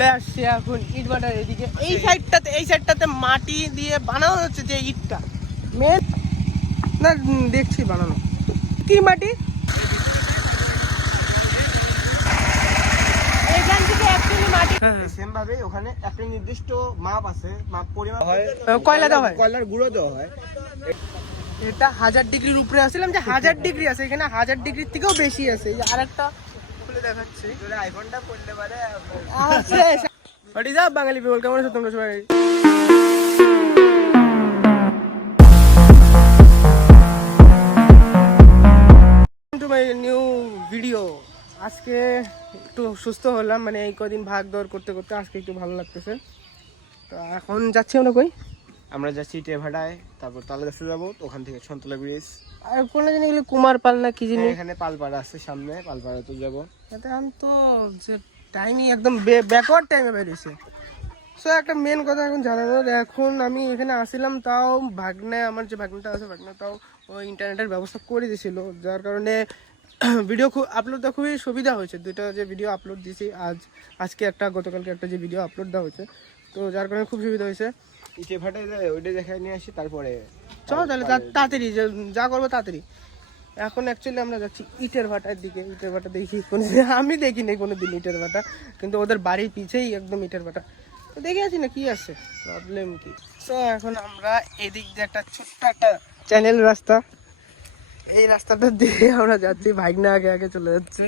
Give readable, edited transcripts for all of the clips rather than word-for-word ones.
চলে আসছে এখন ইট ভাটার এদিকে। এই সাইডটাতে মাটি দিয়ে বানানো হচ্ছে যে ইটটা মেন না, দেখছি বানানো কি মাটি এখান থেকে অ্যাকচুয়ালি মাটি সেম ভাবে ওখানে একটা নির্দিষ্ট মাপ আছে, মাপ পরিমাপ হয়, কয়লা দেওয়া হয়, কয়লার গুঁড়ো দেওয়া হয়। এটা 1000 ডিগ্রির উপরে আসছিলাম যে 1000 ডিগ্রি আছে, এখানে 1000 ডিগ্রির থেকেও বেশি আছে। এই যে আরেকটা খুলে দেখাচ্ছি, আইফোনটা করতে পারে আছে। What is up Bangali people, কেমন আছো তোমরা সবাই? To my new video. আজকে একটু সুস্থ হলাম, মানে এই কদিন ভাগ দৌড় করতে করতে আজকে একটু ভালো লাগতেছে। তো এখন যাচ্ছি আমরা কই? আমরা যাচ্ছি টেভাটায়, তারপর তালগাছে যাবো, ওখান থেকে সন্তলা ব্রিজ, আর কোনো জিনিস গেলে কুমার পাল না কি জিনিস, এখানে পালপাড়া আছে সামনে, পালপাড়া তো যাবো। এখন তো যে টাইমই একদম ব্যাকওয়ার্ড টাইমে বেরিয়েছে। সো একটা মেন কথা এখন জানানোর, এখন আমি এখানে আসছিলাম, তাও ভাগ্নে, আমার যে ভাগ্নেটা আছে ভাগ্নে তাও ওই ইন্টারনেটের ব্যবস্থা করে দিয়েছিল, যার কারণে ভিডিও আপলোড দেওয়া খুবই সুবিধা হয়েছে। দুইটা যে ভিডিও আপলোড দিয়েছি, আজকে একটা, গতকালকে একটা যে ভিডিও আপলোড দেওয়া হয়েছে, তো যার কারণে খুব সুবিধা হয়েছে। টেভাটায় যাই, ওইটা দেখায় নিয়ে আসি, তারপরে চলো তাহলে তাড়াতাড়ি যা করবো তাড়াতাড়ি। এখন অ্যাকচুয়ালি আমরা যাচ্ছি ইটের ভাটার দিকে। ইটের ভাটা দেখি আমি দেখিনি কোনোদিন ইটের ভাটা, কিন্তু ওদের বাড়ির পিছেই একদম ইটের ভাটা, তো দেখে আছি না কি আছে, প্রবলেম কি। সো এখন আমরা এদিক দিয়ে একটা ছোট্ট একটা চ্যানেল রাস্তা, এই রাস্তাটা দিয়ে আমরা যাচ্ছি, ভাগনা আগে আগে চলে যাচ্ছে।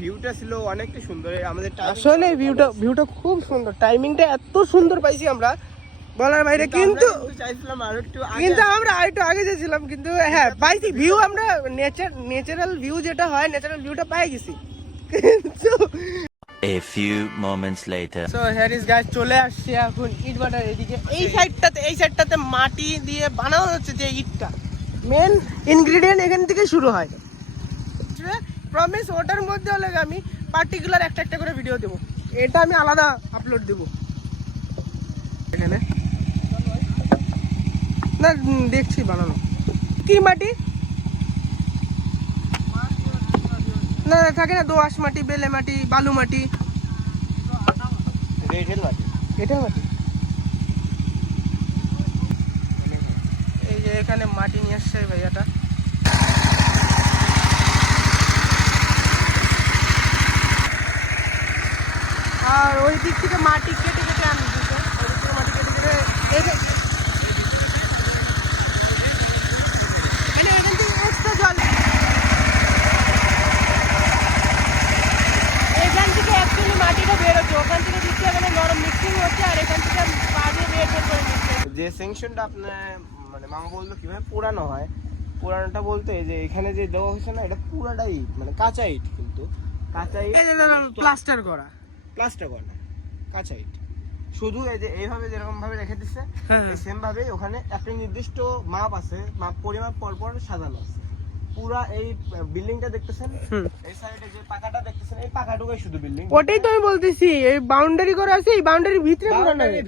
ভিউটা ছিল অনেকটা সুন্দর, আমাদের আসলে ভিউটা খুব সুন্দর, টাইমিংটা এত সুন্দর পাইছি আমরা বলার বাইরে। কিন্তু চাইছিলাম আরো একটু, কিন্তু আমরা আরেকটু আগে যেছিলাম, কিন্তু হ্যাঁ পাইছি ভিউ, আমরা ন্যাচারাল ভিউ যেটা হয়, ন্যাচারাল ভিউটা পাই গেছি। কিন্তু A few moments later. So here is guys, চলে আসছে এখন ইট ভাটার এদিকে। এই সাইডটাতে মাটি দিয়ে বানানো হচ্ছে যে ইটটা মেন ইনগ্রেডিয়েন্ট এখান থেকে শুরু হয়। প্রমিস ওটার মধ্যে হলে আমি পার্টিকুলার একটা একটা করে ভিডিও দেবো, এটা আমি আলাদা আপলোড দেবো এখানে না, দেখছি বানানো কি মাটি না থাকে না, দোআঁশ মাটি, বেলে মাটি, বালু মাটি, এটার মাটি। এই যে এখানে মাটি নিয়ে আসছে ভাইয়াটা, আর ওই দিক থেকে মাটি কেটে কেটে আনি দিচ্ছে, ওই দিক থেকে মাটি কেটে কেটে মানে এখান থেকে এক্সট্রা জল, এখান থেকে অ্যাকচুয়ালি মাটিটা বেরোচ্ছে, ওখান থেকে দিচ্ছে, এখানে নরম মিক্সিং হচ্ছে, আর এখান থেকে পা দিয়ে বের করে নিচ্ছে। যে সেকশনটা আপনার মানে মামা বললো কিভাবে পোড়ানো হয়, পোড়ানোটা বলতে যে এখানে যে দেওয়া হয়েছে না, এটা পুরাটাই ইট, মানে কাঁচা ইট, কিন্তু কাঁচা ইট প্লাস্টার করা, প্লাস্টার করা, কাঁচা ইট শুধু এই যে এইভাবে যেরকম ভাবে রেখে দিচ্ছে, সেম ভাবে ওখানে একটা নির্দিষ্ট মাপ আছে, মাপ পরিমাপ পর সাজানো আছে। পুরা এই বিল্ডিংটা দেখতেছেন, এই সাইডে যে পাকাটা দেখতেছেন, এই পাকাটুকুই শুধু বিল্ডিং। ওটাই তো আমি বলতেছি, এই বাউন্ডারি করা আছে, এই বাউন্ডারির ভিতরে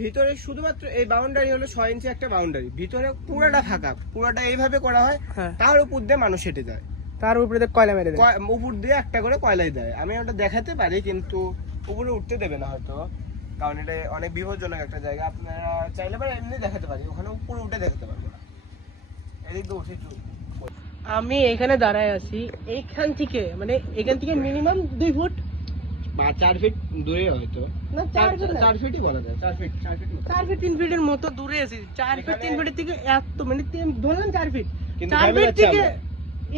ভিতরে শুধুমাত্র এই বাউন্ডারি হলো 6 ইঞ্চি একটা বাউন্ডারি, ভিতরে পুরাটা ফাঁকা, পুরাটা এইভাবে করা হয়। তার উপর দিয়ে মানুষ হেঁটে যায়, তার উপরে কয়লা মেরে দেয়, উপর দিয়ে একটা করে কয়লাই দেয়। আমি ওটা দেখাতে পারি, কিন্তু উপরে উঠতে দেবে না হয়তো, কারণ এটা অনেক বিপজ্জনক একটা জায়গা। আপনারা চাইলে পারে এমনি দেখাতে পারি, ওখানে উপরে উঠে দেখাতে পারবো না, এদিক দিয়ে উঠে। আমি এখানে দাঁড়ায় আছি, এইখান থেকে মানে এখান থেকে মিনিমাম 2 ফুট বা 4 ফিট দূরে হয়তো না, 4 ফিটই বলা যায়, 4 ফিট 3 ফিটের মতো দূরে আছি। 4 ফিট 3 ফিটের থেকে এত মানে ধরলাম 4 ফিট, কিন্তু 4 ফিট থেকে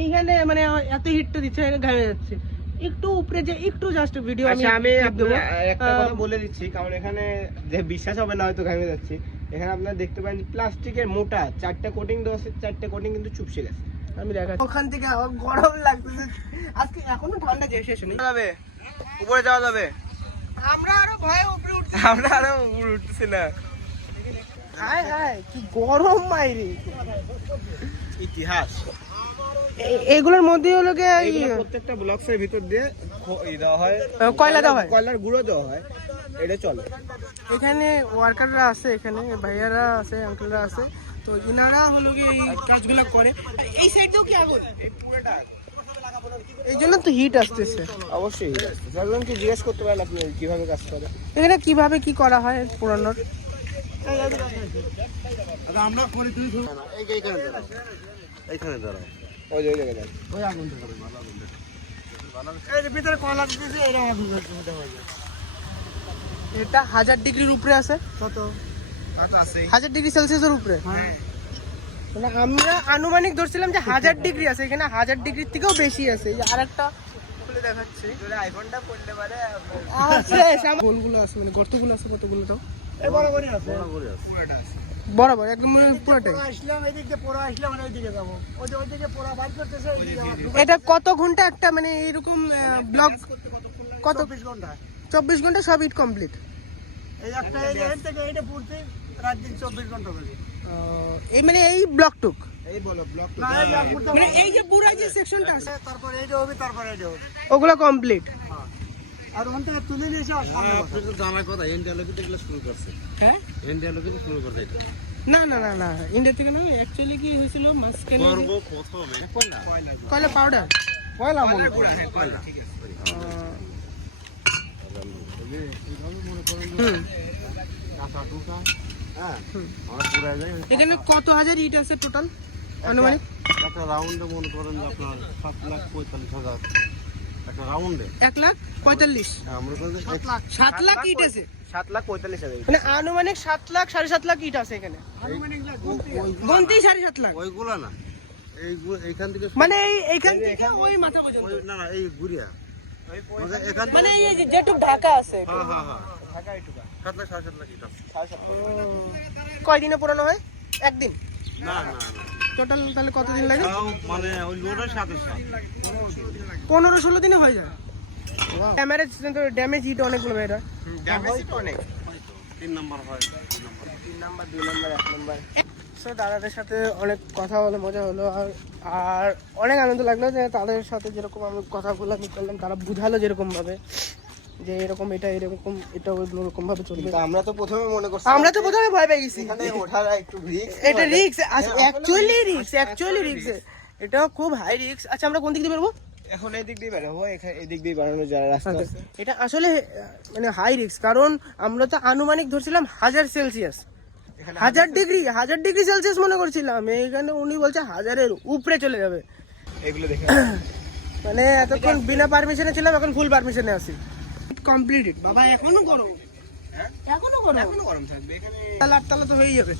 এইখানে মানে এত হিটটা দিচ্ছে, ঘামে যাচ্ছে। একটু উপরে যে একটু জাস্ট ভিডিও আমি একটা কথা বলে দিচ্ছি, কারণ এখানে যে বিশ্বাস হবে না হয়তো ঘামে যাচ্ছি। এখানে আপনারা দেখতে পারেন প্লাস্টিকের মোটা 4টা কোটিং দেওয়া আছে, 4টা কোটিং কিন্তু চুপসে গেছে। আমি দেখাচ্ছি, ওখান থেকে গরম লাগতেছে আজকে, এখনো ঠান্ডা যে শেষ হয়নি। যাবে উপরে যাওয়া যাবে, আমরা আরো ভয়ে উপরে উঠছি, আমরা আরো উপরে উঠতেছি না। হায় হায় কি গরম মাইরে। ইতিহাস এগুলোর মধ্যে হলো প্রত্যেকটা ব্লকসের ভিতর দিয়ে দেওয়া হয়, কয়লা দেওয়া হয়, কয়লার গুঁড়ো দেওয়া হয়। এটা চলে। এখানে ওয়ার্কাররা আছে, এখানে ভাইয়ারা আছে, আঙ্কেলরা আছে, তো ইনারা হলো কি এই কাজগুলো করে। এই সাইডেও কি আগুন? এই জন্য তো হিট আসতেছে। অবশ্যই কি জিজ্ঞেস করতে পারেন আপনি কিভাবে কাজ করে, এখানে কিভাবে কি করা হয় পুরানোর? আমরা করি তুই এইখানে দাঁড়াও, ওই জায়গায় দাঁড়াও, ওই আগুন ভিতরে কয়লা দিতেছে, এরা আগুন এটা 1000 ডিগ্রির উপরে আছে। কত আছে? 1000 ডিগ্রি সেলসিয়াসের উপরে। মানে আমরা আনুমানিক ধরছিলাম যে 1000 ডিগ্রি আছে, এখানে 1000 ডিগ্রির থেকেও বেশি আছে। এই যে আরেকটা খুলে দেখাচ্ছি, আইফোনটা পড়তে পারে আছে গোলগুলো আছে, মানে গর্তগুলো আছে কতগুলো, তো এই বরাবরই আছে, পুরোটা আছে বরাবর একদম পুরোটাই। আসলাম এদিক দিয়ে পড়া আসলাম, মানে ওইদিকে যাবো, ওইদিকে পড়া বাইর করতেছে, এটা কত ঘন্টা একটা মানে এরকম ব্লগ? কত? 24 ঘন্টা। 24 ঘন্টা সব ইট কমপ্লিট। এই একটা এরিয়া থেকে এইটা পড়তে রাত দিন 24 ঘন্টা লাগে। এই মানে এই ব্লকটুক, এই বলো ব্লক মানে এই যে পুরো যে সেকশনটা আছে, তারপর এইটা হবে, তারপর এইটা হবে, ওগুলো কমপ্লিট। আর ওখান থেকে তুলে নিয়ে এসে আপনি তো জানার কথা ইন্ডিয়া লোকে এগুলো শুরু করছে। হ্যাঁ, ইন্ডিয়া লোকে শুরু করছে এটা। না না না না, ইন্ডিয়া থেকে না, অ্যাকচুয়ালি কি হয়েছিল মাঝখানে প্রথমে কয়লা কয়লা পাউডার, কয়লা মনে করেন, কয়লা কাঁচা টুকা হ্যাঁ আমরা পুরাই যাই এখানে কত হাজার ইট আছে টোটাল আনুমানিক? একটা রাউন্ডে মনে করেন যে আপনার 7,45,000 একটা রাউন্ডে 1,45,000। আমরা করেন 7 লাখ ইট আছে, 7,45,000। মানে আনুমানিক 7 লাখ 7.5 লাখ ইট আছে এখানে, গন্তেই 7.5 লাখ। ওইগুলা না এইখান থেকে মানে এইখান থেকে ওই মাথা পর্যন্ত, না না এই গুড়িয়া এখান মানে এই যে যেটুক ঢাকা আছে। হ্যাঁ হ্যাঁ হ্যাঁ ঢাকা এইটুকা 7 লাখ 7.5 লাখ এটা 7,500। কয়দিনে পুরানো হয়? একদিন? না না টোটাল তাহলে কতদিন লাগে? তাও মানে ওই লোডের সাথে 15-16 দিনে হয়ে যায়। ড্যামেজ ড্যামেজ ইট অনেকগুলো এটা। ড্যামেজ তো অনেক, 3 নাম্বার হয় 2 number 3 number 2 number 1 number. So দাদাদের সাথে অনেক কথা হলো, মজা হলো, আর অনেক আনন্দ লাগলো যে তাদের সাথে যেরকম আমি কথাগুলো আমি করলাম, তারা বুঝালো যেরকম ভাবে যে এরকম এটা এরকম এটা ওইরকম ভাবে চলবে। কিন্তু আমরা তো প্রথমে মনে করছি, আমরা তো প্রথমে ভয় পেয়ে গেছি, এখানে ওঠার একটু রিস্ক, এটা রিস্ক, অ্যাকচুয়ালি রিস্ক, এটা খুব হাই রিস্ক। আচ্ছা আমরা কোন দিক দিয়ে বেরোবো? এখন এই দিক দিয়ে বেরোবো, এই দিক দিয়ে বেরোনো যায় রাস্তা আছে। এটা আসলে মানে হাই রিস্ক, কারণ আমরা তো আনুমানিক ধরছিলাম 1000 সেলসিয়াস, 1000 ডিগ্রি সেলসিয়াস মনে করছিলাম, এখানে উনি বলছে 1000-এর উপরে চলে যাবে। এগুলো দেখে মানে এতক্ষণ বিনা পারমিশনে ছিলাম, এখন ফুল পারমিশনে আছি। কমপ্লিটেড বাবা, এখনো গরম, এখনো গরম থাকবে এখানে। তাহলে 8 তলা তো হয়ে যাবে।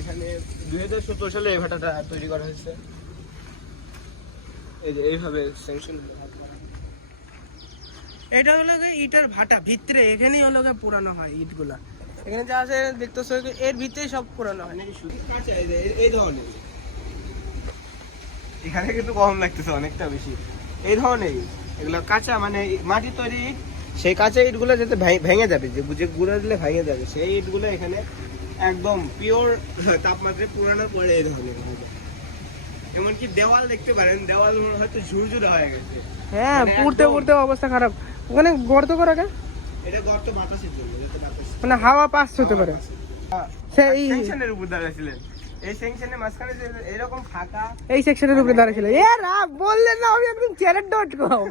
এখানে 2017 সালে এই ভাটাটা তৈরি করা হয়েছে, এই যে এইভাবে সেকশন। এটা হলো ইটার ভাটা ভিতরে, এখানেই হলো পুরানো হয় ইটগুলা, এখানে যা আছে দেখতেছো এর ভিতরেই সব পুরানো হয়। কাঁচা এই ধরনের, এখানে কিন্তু কম লাগতেছে, অনেকটা বেশি এই ধরনের এগুলো কাঁচা, মানে মাটি তৈরি ইট, সেই কাঁচা ইটগুলো যাতে ভেঙে যাবে, যে গুঁড়া দিলে ভেঙে যাবে, সেই ইটগুলো এখানে একদম পিওর তাপমাত্রায় পুরানোর পরে এই ধরনের। এমনকি দেওয়াল দেখতে পারেন, দেওয়াল হয়তো ঝুরঝুরে হয়ে গেছে। হ্যাঁ, পুড়তে পুড়তে অবস্থা খারাপ। ওখানে গর্ত করা কেন? এটা গর্ত বাতাসের জন্য, যাতে বাতাস মানে হাওয়া পাস হতে পারে। সেই সেকশনের উপর দাঁড়াছিলেন, এই সেকশনের মাঝখানে যে এরকম ফাঁকা, এই সেকশনের উপরে দাঁড়িয়েছিল। এ রাব বললেন না, আমি একদম চ্যানেল.com।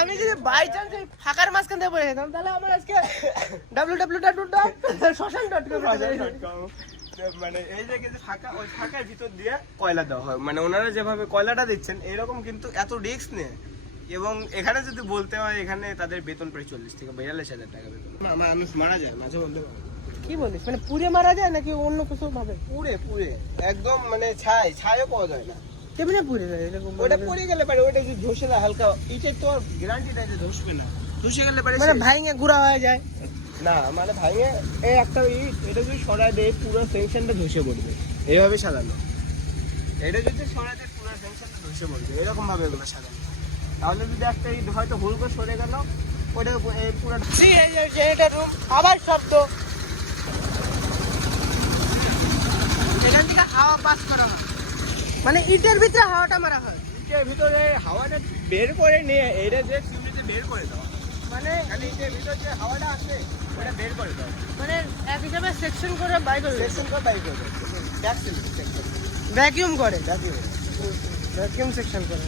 আমি যদি বাই চান্স এই ফাঁকার মাঝখান থেকে পড়ে যেতাম, তাহলে আমার আজকে www.shoshan.com। মানে এই যে কিছু ফাঁকা, ওই ফাঁকার ভিতর দিয়ে কয়লা দেওয়া হয়, মানে ওনারা যেভাবে কয়লাটা দিচ্ছেন এরকম, কিন্তু এত রিস্ক নেই। এবং এখানে যদি বলতে হয়, এখানে তাদের বেতন প্রায় 40 থেকে 42,000 টাকা বেতন। মানুষ মারা যায় মাঝে মধ্যে। কি বলিস, মানে পুড়ে মারা যায় নাকি অন্য কিছু ভাবে? পুড়ে একদম, মানে ছাইও পাওয়া যায় না। কেমনে পুড়ে যায় এরকম? ওটা পড়ে গেলে পারে, ওটা যদি ধসে না হালকা, ইটের তো আর গ্যারান্টি নাই যে ধসবে না, ধসে গেলে পারে মানে ভাঙে গুঁড়া হয়ে যায় না, মানে ভাঙে এই একটা ইট, এটা যদি সরাই দেয় পুরো সেকশনটা ধসে পড়বে, এইভাবে সাজানো। এটা যদি সরাই দেয় পুরো সেকশনটা ধসে পড়বে, এরকম ভাবে এগুলো সাজানো। তাহলে যদি একটা ইট হয়তো ভুল করে সরে গেল, ওটা পুরো এটা রুম, আবার শব্দ, এখান থেকে হাওয়া পাস করা হয়, মানে ইটের ভিতরে হাওয়াটা মারা হয়। ইটের ভিতরে হাওয়াটা বের করে নিয়ে এটা যে চিমনিতে বের করে দেওয়া, মানে খালি এটার ভিতর যে হাওয়াটা আছে ওটা বের করে দাও, মানে এক হিসাবে সেকশন করে বাই করে সেকশন করে বাইর করে দাও, ব্যাক সেকশন ভ্যাকিউম করে ব্যাক ভ্যাকিউম সেকশন করে